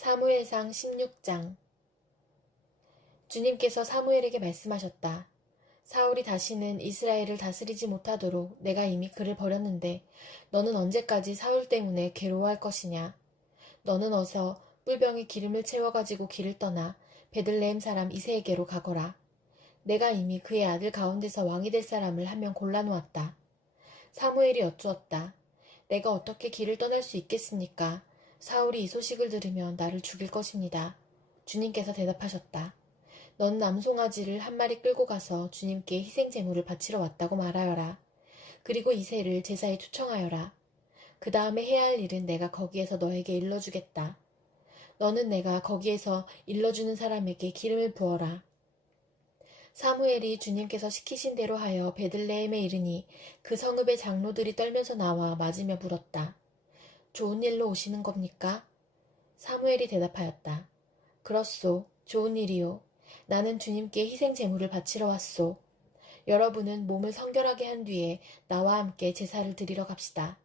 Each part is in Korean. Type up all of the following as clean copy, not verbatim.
사무엘상 16장. 주님께서 사무엘에게 말씀하셨다. 사울이 다시는 이스라엘을 다스리지 못하도록 내가 이미 그를 버렸는데 너는 언제까지 사울 때문에 괴로워할 것이냐. 너는 어서 뿔병에 기름을 채워가지고 길을 떠나 베들레헴 사람 이새에게로 가거라. 내가 이미 그의 아들 가운데서 왕이 될 사람을 한 명 골라놓았다. 사무엘이 여쭈었다. 내가 어떻게 길을 떠날 수 있겠습니까? 사울이 이 소식을 들으면 나를 죽일 것입니다. 주님께서 대답하셨다. 넌 남송아지를 한 마리 끌고 가서 주님께 희생 제물을 바치러 왔다고 말하여라. 그리고 이새를 제사에 초청하여라. 그 다음에 해야 할 일은 내가 거기에서 너에게 일러주겠다. 너는 내가 거기에서 일러주는 사람에게 기름을 부어라. 사무엘이 주님께서 시키신 대로 하여 베들레헴에 이르니 그 성읍의 장로들이 떨면서 나와 맞으며 물었다. 좋은 일로 오시는 겁니까? 사무엘이 대답하였다. 그렇소. 좋은 일이요. 나는 주님께 희생 제물을 바치러 왔소. 여러분은 몸을 성결하게 한 뒤에 나와 함께 제사를 드리러 갑시다.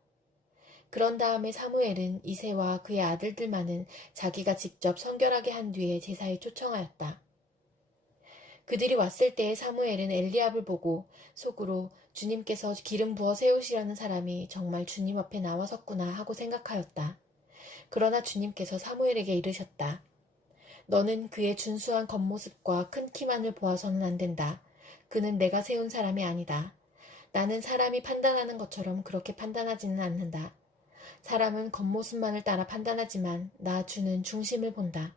그런 다음에 사무엘은 이새와 그의 아들들만은 자기가 직접 성결하게 한 뒤에 제사에 초청하였다. 그들이 왔을 때에 사무엘은 엘리압을 보고 속으로 주님께서 기름 부어 세우시려는 사람이 정말 주님 앞에 나와섰구나 하고 생각하였다. 그러나 주님께서 사무엘에게 이르셨다. 너는 그의 준수한 겉모습과 큰 키만을 보아서는 안 된다. 그는 내가 세운 사람이 아니다. 나는 사람이 판단하는 것처럼 그렇게 판단하지는 않는다. 사람은 겉모습만을 따라 판단하지만 나 주는 중심을 본다.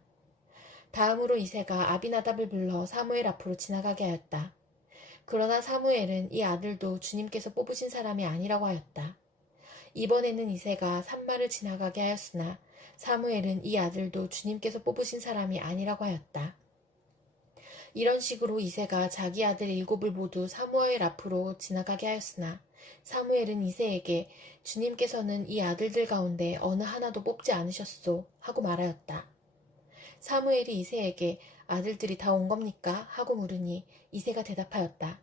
다음으로 이새가 아비나답을 불러 사무엘 앞으로 지나가게 하였다. 그러나 사무엘은 이 아들도 주님께서 뽑으신 사람이 아니라고 하였다. 이번에는 이새가 산마를 지나가게 하였으나 사무엘은 이 아들도 주님께서 뽑으신 사람이 아니라고 하였다. 이런 식으로 이새가 자기 아들 7을 모두 사무엘 앞으로 지나가게 하였으나 사무엘은 이새에게 주님께서는 이 아들들 가운데 어느 하나도 뽑지 않으셨소 하고 말하였다. 사무엘이 이새에게 아들들이 다 온 겁니까? 하고 물으니 이새가 대답하였다.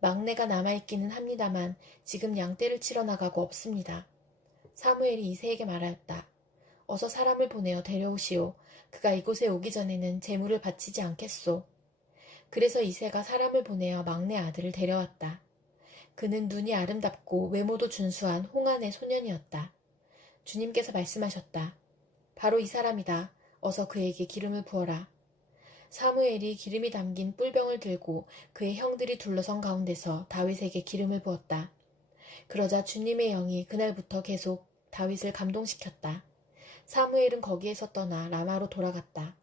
막내가 남아있기는 합니다만 지금 양떼를 치러 나가고 없습니다. 사무엘이 이새에게 말하였다. 어서 사람을 보내어 데려오시오. 그가 이곳에 오기 전에는 제물을 바치지 않겠소. 그래서 이새가 사람을 보내어 막내 아들을 데려왔다. 그는 눈이 아름답고 외모도 준수한 홍안의 소년이었다. 주님께서 말씀하셨다. 바로 이 사람이다. 어서 그에게 기름을 부어라. 사무엘이 기름이 담긴 뿔병을 들고 그의 형들이 둘러선 가운데서 다윗에게 기름을 부었다. 그러자 주님의 영이 그날부터 계속 다윗을 감동시켰다. 사무엘은 거기에서 떠나 라마로 돌아갔다.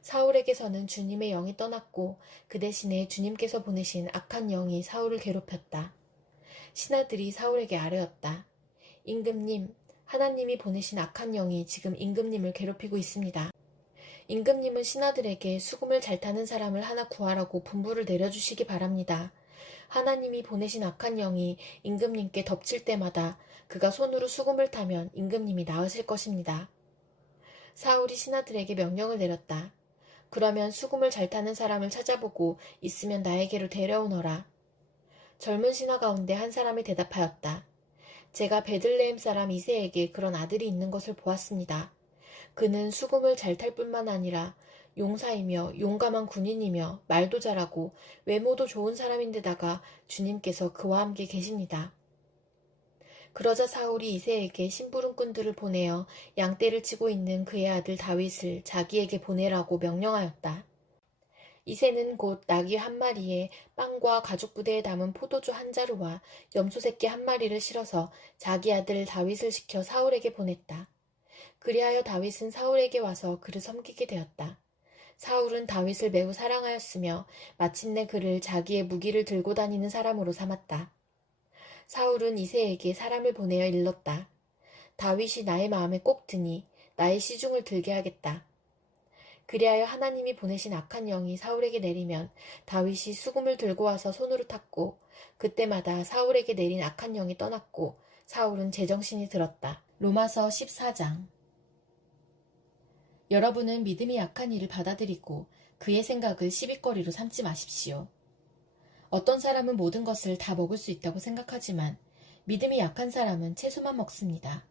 사울에게서는 주님의 영이 떠났고 그 대신에 주님께서 보내신 악한 영이 사울을 괴롭혔다. 신하들이 사울에게 아뢰었다. 임금님, 하나님이 보내신 악한 영이 지금 임금님을 괴롭히고 있습니다. 임금님은 신하들에게 수금을 잘 타는 사람을 하나 구하라고 분부를 내려주시기 바랍니다. 하나님이 보내신 악한 영이 임금님께 덮칠 때마다 그가 손으로 수금을 타면 임금님이 나으실 것입니다. 사울이 신하들에게 명령을 내렸다. 그러면 수금을 잘 타는 사람을 찾아보고 있으면 나에게로 데려오너라. 젊은 신하 가운데 한 사람이 대답하였다. 제가 베들레헴 사람 이새에게 그런 아들이 있는 것을 보았습니다. 그는 수금을 잘 탈 뿐만 아니라 용사이며 용감한 군인이며 말도 잘하고 외모도 좋은 사람인데다가 주님께서 그와 함께 계십니다. 그러자 사울이 이새에게 심부름꾼들을 보내어 양떼를 치고 있는 그의 아들 다윗을 자기에게 보내라고 명령하였다. 이새는 곧 나귀 한 마리에 빵과 가죽부대에 담은 포도주 한 자루와 염소 새끼 한 마리를 실어서 자기 아들 다윗을 시켜 사울에게 보냈다. 그리하여 다윗은 사울에게 와서 그를 섬기게 되었다. 사울은 다윗을 매우 사랑하였으며 마침내 그를 자기의 무기를 들고 다니는 사람으로 삼았다. 사울은 이새에게 사람을 보내어 일렀다. 다윗이 나의 마음에 꼭 드니 나의 시중을 들게 하겠다. 그리하여 하나님이 보내신 악한 영이 사울에게 내리면 다윗이 수금을 들고 와서 손으로 탔고 그때마다 사울에게 내린 악한 영이 떠났고 사울은 제정신이 들었다. 로마서 14장. 여러분은 믿음이 약한 이를 받아들이고 그의 생각을 시비거리로 삼지 마십시오. 어떤 사람은 모든 것을 다 먹을 수 있다고 생각하지만 믿음이 약한 사람은 채소만 먹습니다.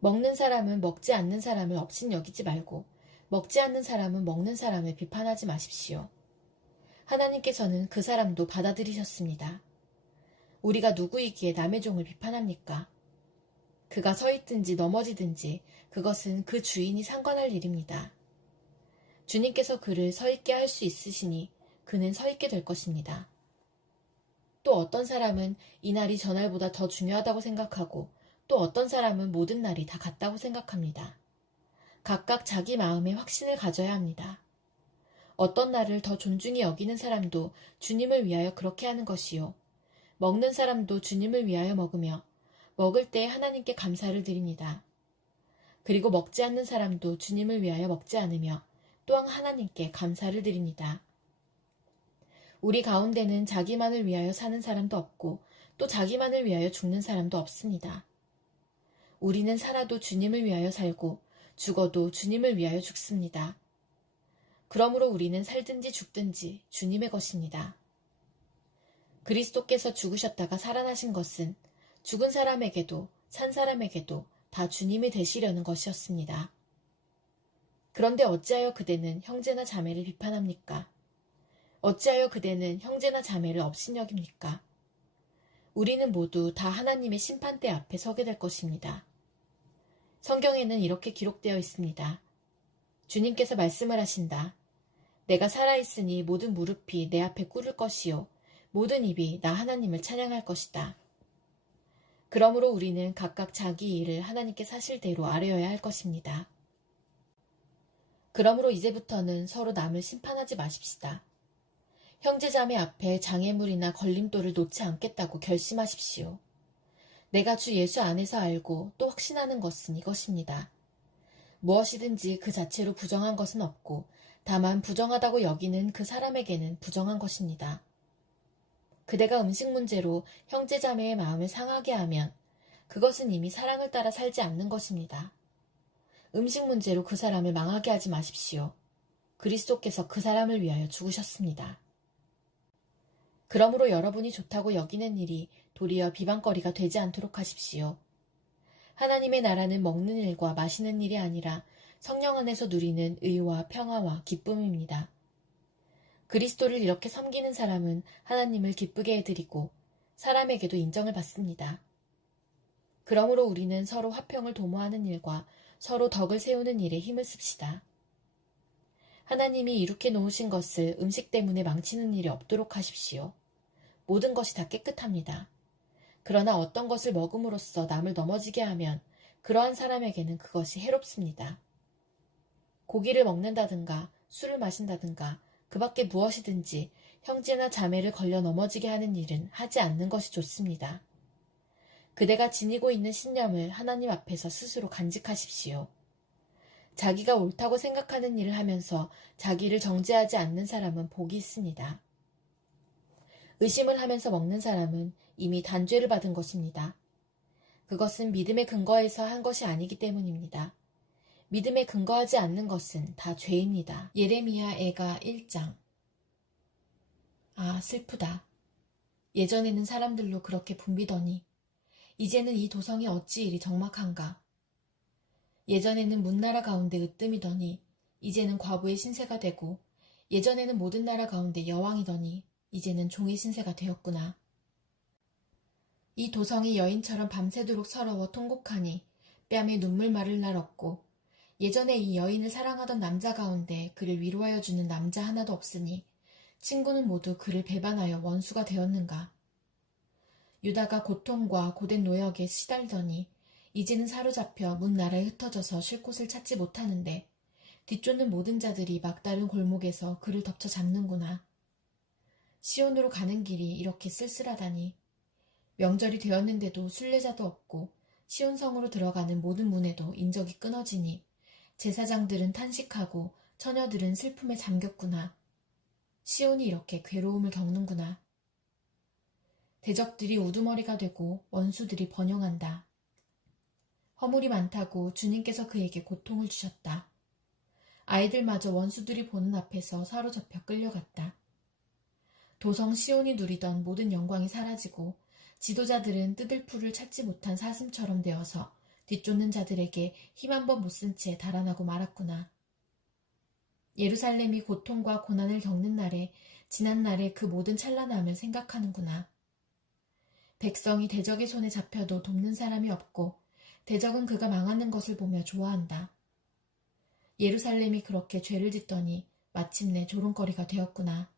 먹는 사람은 먹지 않는 사람을 업신여기지 말고 먹지 않는 사람은 먹는 사람을 비판하지 마십시오. 하나님께서는 그 사람도 받아들이셨습니다. 우리가 누구이기에 남의 종을 비판합니까? 그가 서 있든지 넘어지든지 그것은 그 주인이 상관할 일입니다. 주님께서 그를 서 있게 할 수 있으시니 그는 서 있게 될 것입니다. 또 어떤 사람은 이날이 저날보다 더 중요하다고 생각하고 또 어떤 사람은 모든 날이 다 같다고 생각합니다. 각각 자기 마음에 확신을 가져야 합니다. 어떤 날을 더 존중히 여기는 사람도 주님을 위하여 그렇게 하는 것이요. 먹는 사람도 주님을 위하여 먹으며 먹을 때 하나님께 감사를 드립니다. 그리고 먹지 않는 사람도 주님을 위하여 먹지 않으며 또한 하나님께 감사를 드립니다. 우리 가운데는 자기만을 위하여 사는 사람도 없고 또 자기만을 위하여 죽는 사람도 없습니다. 우리는 살아도 주님을 위하여 살고 죽어도 주님을 위하여 죽습니다. 그러므로 우리는 살든지 죽든지 주님의 것입니다. 그리스도께서 죽으셨다가 살아나신 것은 죽은 사람에게도 산 사람에게도 다 주님이 되시려는 것이었습니다. 그런데 어찌하여 그대는 형제나 자매를 비판합니까? 어찌하여 그대는 형제나 자매를 업신여깁니까? 우리는 모두 다 하나님의 심판대 앞에 서게 될 것입니다. 성경에는 이렇게 기록되어 있습니다. 주님께서 말씀을 하신다. 내가 살아있으니 모든 무릎이 내 앞에 꿇을 것이요 모든 입이 나 하나님을 찬양할 것이다. 그러므로 우리는 각각 자기 일을 하나님께 사실대로 아뢰어야 할 것입니다. 그러므로 이제부터는 서로 남을 심판하지 마십시다. 형제자매 앞에 장애물이나 걸림돌을 놓지 않겠다고 결심하십시오. 내가 주 예수 안에서 알고 또 확신하는 것은 이것입니다. 무엇이든지 그 자체로 부정한 것은 없고 다만 부정하다고 여기는 그 사람에게는 부정한 것입니다. 그대가 음식 문제로 형제자매의 마음을 상하게 하면 그것은 이미 사랑을 따라 살지 않는 것입니다. 음식 문제로 그 사람을 망하게 하지 마십시오. 그리스도께서 그 사람을 위하여 죽으셨습니다. 그러므로 여러분이 좋다고 여기는 일이 도리어 비방거리가 되지 않도록 하십시오. 하나님의 나라는 먹는 일과 마시는 일이 아니라 성령 안에서 누리는 의와 평화와 기쁨입니다. 그리스도를 이렇게 섬기는 사람은 하나님을 기쁘게 해드리고 사람에게도 인정을 받습니다. 그러므로 우리는 서로 화평을 도모하는 일과 서로 덕을 세우는 일에 힘을 씁시다. 하나님이 이룩해 놓으신 것을 음식 때문에 망치는 일이 없도록 하십시오. 모든 것이 다 깨끗합니다. 그러나 어떤 것을 먹음으로써 남을 넘어지게 하면 그러한 사람에게는 그것이 해롭습니다. 고기를 먹는다든가 술을 마신다든가 그 밖에 무엇이든지 형제나 자매를 걸려 넘어지게 하는 일은 하지 않는 것이 좋습니다. 그대가 지니고 있는 신념을 하나님 앞에서 스스로 간직하십시오. 자기가 옳다고 생각하는 일을 하면서 자기를 정죄하지 않는 사람은 복이 있습니다. 의심을 하면서 먹는 사람은 이미 단죄를 받은 것입니다. 그것은 믿음의 근거에서 한 것이 아니기 때문입니다. 믿음에 근거하지 않는 것은 다 죄입니다. 예레미야 애가 1장. 아, 슬프다. 예전에는 사람들로 그렇게 붐비더니 이제는 이 도성이 어찌 이리 적막한가. 예전에는 문나라 가운데 으뜸이더니 이제는 과부의 신세가 되고 예전에는 모든 나라 가운데 여왕이더니 이제는 종의 신세가 되었구나. 이 도성이 여인처럼 밤새도록 서러워 통곡하니 뺨에 눈물 마를 날 없고 예전에 이 여인을 사랑하던 남자 가운데 그를 위로하여 주는 남자 하나도 없으니 친구는 모두 그를 배반하여 원수가 되었는가. 유다가 고통과 고된 노역에 시달더니 이제는 사로잡혀 문나라에 흩어져서 쉴 곳을 찾지 못하는데 뒤쫓는 모든 자들이 막다른 골목에서 그를 덮쳐 잡는구나. 시온으로 가는 길이 이렇게 쓸쓸하다니. 명절이 되었는데도 순례자도 없고 시온성으로 들어가는 모든 문에도 인적이 끊어지니 제사장들은 탄식하고 처녀들은 슬픔에 잠겼구나. 시온이 이렇게 괴로움을 겪는구나. 대적들이 우두머리가 되고 원수들이 번영한다. 허물이 많다고 주님께서 그에게 고통을 주셨다. 아이들마저 원수들이 보는 앞에서 사로잡혀 끌려갔다. 도성 시온이 누리던 모든 영광이 사라지고 지도자들은 뜯을 풀을 찾지 못한 사슴처럼 되어서 뒤쫓는 자들에게 힘 한 번 못 쓴 채 달아나고 말았구나. 예루살렘이 고통과 고난을 겪는 날에 지난 날의 그 모든 찬란함을 생각하는구나. 백성이 대적의 손에 잡혀도 돕는 사람이 없고 대적은 그가 망하는 것을 보며 좋아한다. 예루살렘이 그렇게 죄를 짓더니 마침내 조롱거리가 되었구나.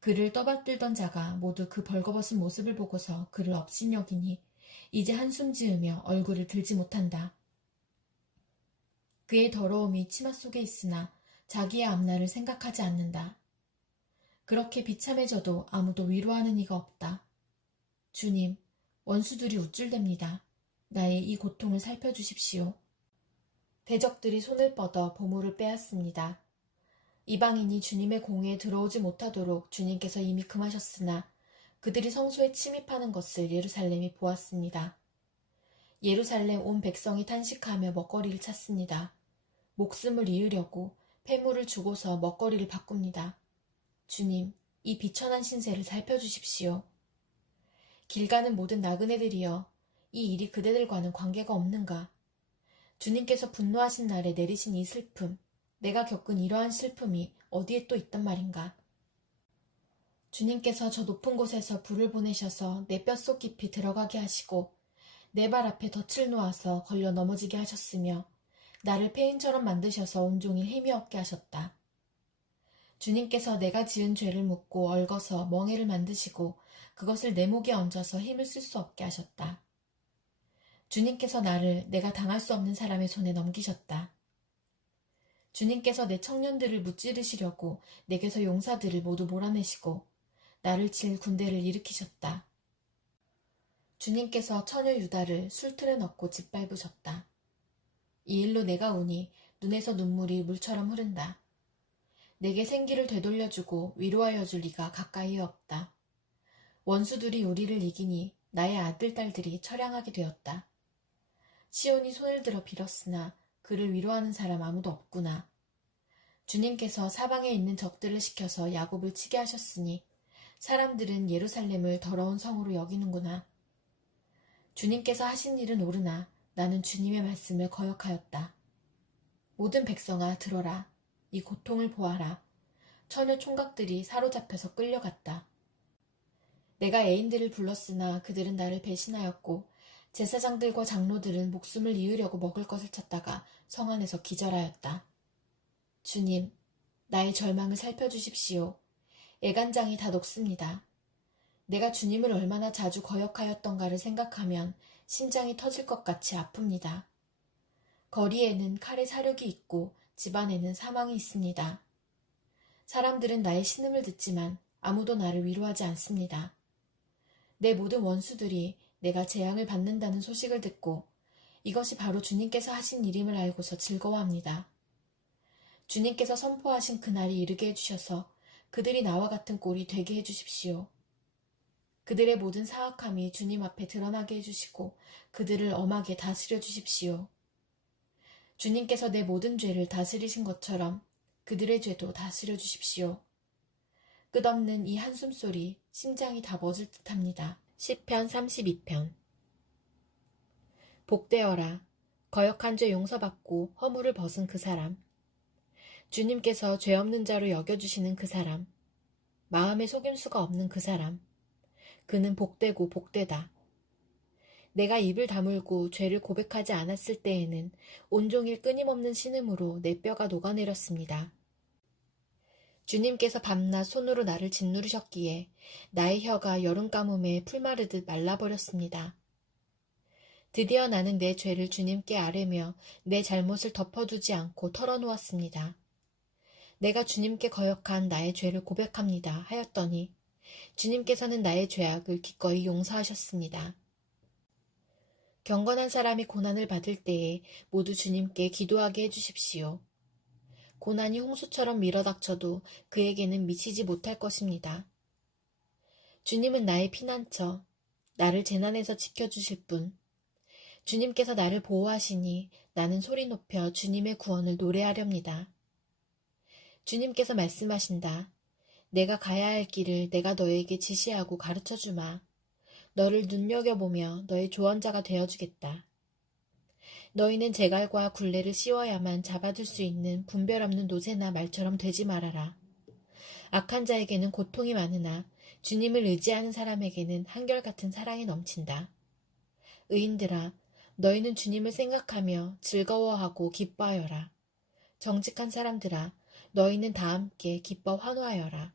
그를 떠받들던 자가 모두 그 벌거벗은 모습을 보고서 그를 업신여기니 이제 한숨 지으며 얼굴을 들지 못한다. 그의 더러움이 치마 속에 있으나 자기의 앞날을 생각하지 않는다. 그렇게 비참해져도 아무도 위로하는 이가 없다. 주님, 원수들이 우쭐댑니다. 나의 이 고통을 살펴주십시오. 대적들이 손을 뻗어 보물을 빼앗습니다. 이방인이 주님의 공회에 들어오지 못하도록 주님께서 이미 금하셨으나 그들이 성소에 침입하는 것을 예루살렘이 보았습니다. 예루살렘 온 백성이 탄식하며 먹거리를 찾습니다. 목숨을 이으려고 폐물을 주고서 먹거리를 바꿉니다. 주님, 이 비천한 신세를 살펴주십시오. 길 가는 모든 나그네들이여, 이 일이 그대들과는 관계가 없는가? 주님께서 분노하신 날에 내리신 이 슬픔, 내가 겪은 이러한 슬픔이 어디에 또 있단 말인가? 주님께서 저 높은 곳에서 불을 보내셔서 내 뼛속 깊이 들어가게 하시고 내 발 앞에 덫을 놓아서 걸려 넘어지게 하셨으며 나를 폐인처럼 만드셔서 온종일 힘이 없게 하셨다. 주님께서 내가 지은 죄를 묻고 얽어서 멍에를 만드시고 그것을 내 목에 얹어서 힘을 쓸 수 없게 하셨다. 주님께서 나를 내가 당할 수 없는 사람의 손에 넘기셨다. 주님께서 내 청년들을 무찌르시려고 내게서 용사들을 모두 몰아내시고 나를 칠 군대를 일으키셨다. 주님께서 처녀 유다를 술틀에 넣고 짓밟으셨다. 이 일로 내가 우니 눈에서 눈물이 물처럼 흐른다. 내게 생기를 되돌려주고 위로하여 줄 이가 가까이에 없다. 원수들이 우리를 이기니 나의 아들, 딸들이 처량하게 되었다. 시온이 손을 들어 빌었으나 그를 위로하는 사람 아무도 없구나. 주님께서 사방에 있는 적들을 시켜서 야곱을 치게 하셨으니 사람들은 예루살렘을 더러운 성으로 여기는구나. 주님께서 하신 일은 옳으나 나는 주님의 말씀을 거역하였다. 모든 백성아 들어라. 이 고통을 보아라. 처녀 총각들이 사로잡혀서 끌려갔다. 내가 애인들을 불렀으나 그들은 나를 배신하였고 제사장들과 장로들은 목숨을 이으려고 먹을 것을 찾다가 성 안에서 기절하였다. 주님, 나의 절망을 살펴주십시오. 애간장이 다 녹습니다. 내가 주님을 얼마나 자주 거역하였던가를 생각하면 심장이 터질 것 같이 아픕니다. 거리에는 칼의 사륙이 있고 집안에는 사망이 있습니다. 사람들은 나의 신음을 듣지만 아무도 나를 위로하지 않습니다. 내 모든 원수들이 내가 재앙을 받는다는 소식을 듣고 이것이 바로 주님께서 하신 일임을 알고서 즐거워합니다. 주님께서 선포하신 그날이 이르게 해주셔서 그들이 나와 같은 꼴이 되게 해주십시오. 그들의 모든 사악함이 주님 앞에 드러나게 해주시고 그들을 엄하게 다스려 주십시오. 주님께서 내 모든 죄를 다스리신 것처럼 그들의 죄도 다스려 주십시오. 끝없는 이 한숨소리 심장이 다 멎을 듯합니다. 시편 32편. 복되어라. 거역한 죄 용서받고 허물을 벗은 그 사람. 주님께서 죄 없는 자로 여겨주시는 그 사람. 마음에 속임수가 없는 그 사람. 그는 복되고 복되다. 내가 입을 다물고 죄를 고백하지 않았을 때에는 온종일 끊임없는 신음으로 내 뼈가 녹아내렸습니다. 주님께서 밤낮 손으로 나를 짓누르셨기에 나의 혀가 여름 가뭄에 풀마르듯 말라버렸습니다. 드디어 나는 내 죄를 주님께 아뢰며 내 잘못을 덮어두지 않고 털어놓았습니다. 내가 주님께 거역한 나의 죄를 고백합니다 하였더니 주님께서는 나의 죄악을 기꺼이 용서하셨습니다. 경건한 사람이 고난을 받을 때에 모두 주님께 기도하게 해주십시오. 고난이 홍수처럼 밀어닥쳐도 그에게는 미치지 못할 것입니다. 주님은 나의 피난처, 나를 재난에서 지켜주실 분. 주님께서 나를 보호하시니 나는 소리 높여 주님의 구원을 노래하렵니다. 주님께서 말씀하신다. 내가 가야 할 길을 내가 너에게 지시하고 가르쳐주마. 너를 눈여겨보며 너의 조언자가 되어주겠다. 너희는 제갈과 굴레를 씌워야만 잡아둘 수 있는 분별 없는 노새나 말처럼 되지 말아라. 악한 자에게는 고통이 많으나 주님을 의지하는 사람에게는 한결같은 사랑이 넘친다. 의인들아, 너희는 주님을 생각하며 즐거워하고 기뻐하여라. 정직한 사람들아, 너희는 다 함께 기뻐 환호하여라.